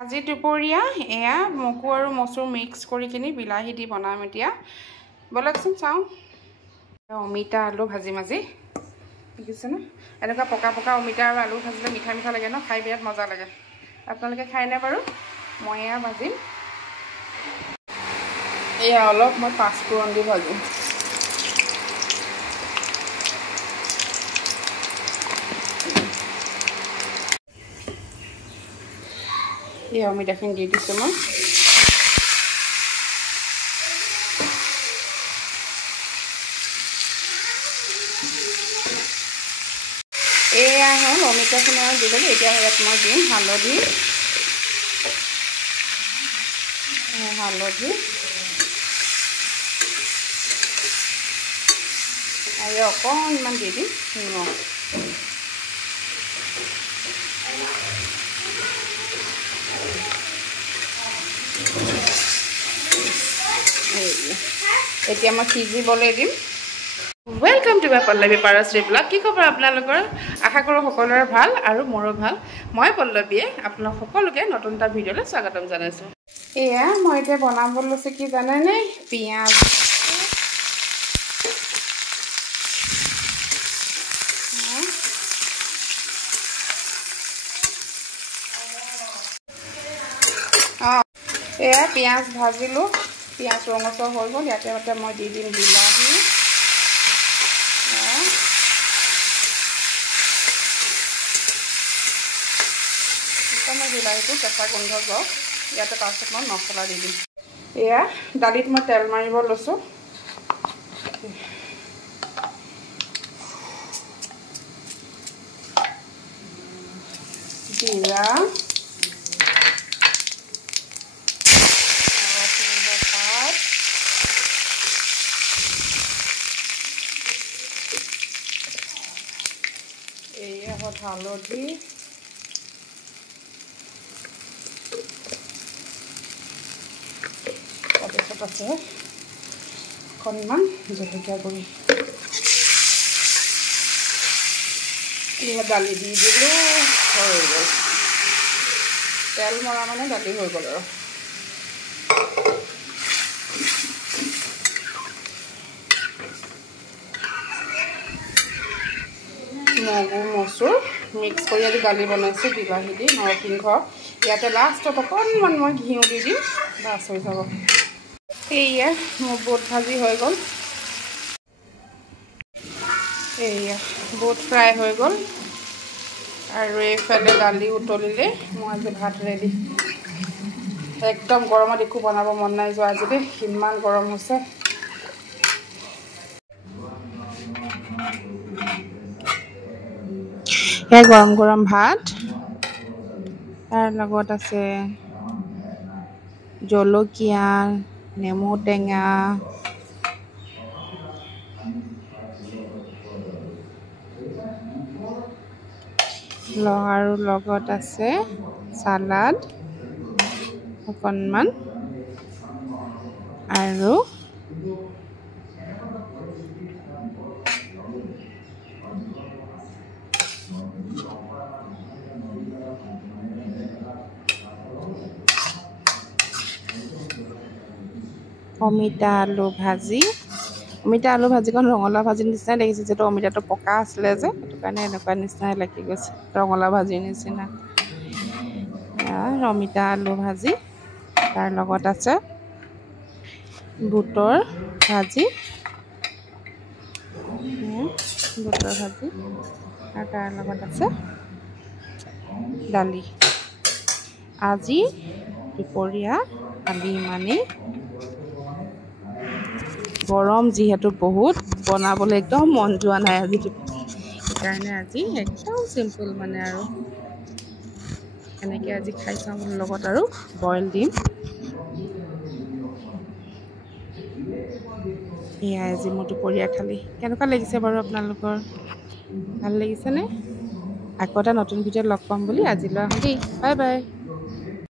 আজি দুপৰীয়া এয়া মকু আৰু মচুৰ মিক্স কৰি কিনি বিলাহী দি বনাম এতিয়া বলকচোন চাওঁ অমিতা আলু ভাজি মাজি দেখিছেনে এনেকুৱা পকা পকা অমিতা আৰু আলু ভাজিলে মিঠা মিঠা লাগে ন খাই বিৰাট মজা লাগে আপোনালোকে খায়নে বাৰু মই এয়া ভাজিম এয়া অলপ মই পাঁচফোৰণ দি ভাজিম এই অমিতাখিনি দি দিছোঁ মই এয়া হ'ল অমিতাখিনি আৰু দি দিলোঁ এতিয়া ইয়াত মই দিম হালধি আৰু অকণমান দি দিম নিমখ এতিয়া মই সিজিবলৈ দিম welcome to my Pallavi Parashree blog কি খবৰ আপোনালোকৰ আশা কৰোঁ সকলোৰে ভাল আৰু মোৰো ভাল মই পল্লৱীয়ে আপোনালোক সকলোকে নতুন এটা ভিডিঅ'লৈ স্বাগতম জনাইছোঁ এয়া মই এতিয়া বনাব লৈছোঁ কি জানেনে পিঁয়াজ এয়া পিঁয়াজ ভাজিলোঁ পিঁয়াজ ৰঙচুৱা হৈ গ'ল ইয়াতে মই দি দিম বিলাহী মই বিলাহীটো কেঁচা গোন্ধ যাওক ইয়াতে তাৰপিছত মই মছলা দি দিম এয়া দালিত মই তেল মাৰিব লৈছোঁ জিৰা এয়া হ'ল হালধি তাৰপিছত আছে অকণমান জলকীয়া গুড়ি দালি দি দিলোঁ হৈ গ'ল তেল মৰা মানে দালি হৈ গ'ল আৰু মগু মচুৰ মিক্স কৰি আজি দালি বনাইছোঁ বিলাহী দি নৰসিংহ ইয়াতে লাষ্টত অকণমান মই ঘিউ দি দিম বাছ হৈ যাব এয়া মোৰ বুট ভাজি হৈ গ'ল এয়া বুট ফ্ৰাই হৈ গ'ল আৰু এইফালে দালি উতলিলে মই আজি ভাত ৰেডি একদম গৰমত একো বনাব মন নাই যোৱা আজি দেই ইমান গৰম হৈছে এয়া গৰম গৰম ভাত তাৰ লগত আছে জলকীয়া নেমু টেঙা আৰু লগত আছে চালাড অকণমান আৰু অমিতা আলু ভাজিখন ৰঙালাও ভাজিৰ নিচিনাই লাগিছে যিহেতু অমিতাটো পকা আছিলে যে সেইটো কাৰণে এনেকুৱা নিচিনাই লাগি গৈছে ৰঙালাও ভাজিৰ নিচিনা অমিতা আলু ভাজি তাৰ লগত আছে বুটৰ ভাজি আৰু তাৰ লগত আছে দালি আজি দুপৰীয়া দালি ইমানেই গৰম যিহেতু বহুত বনাবলৈ একদম মন যোৱা নাই আজি সেইকাৰণে আজি একদম চিম্পুল মানে আৰু এনেকৈ আজি খাই চাওঁ লগত আৰু বইল দিম এয়াই আজি মোৰ দুপৰীয়া থালি কেনেকুৱা লাগিছে বাৰু আপোনালোকৰ ভাল লাগিছেনে আকৌ এটা নতুন ভিডিঅ'ত লগ পাম বুলি আজিলৈ আহোঁ দেই বাই বাই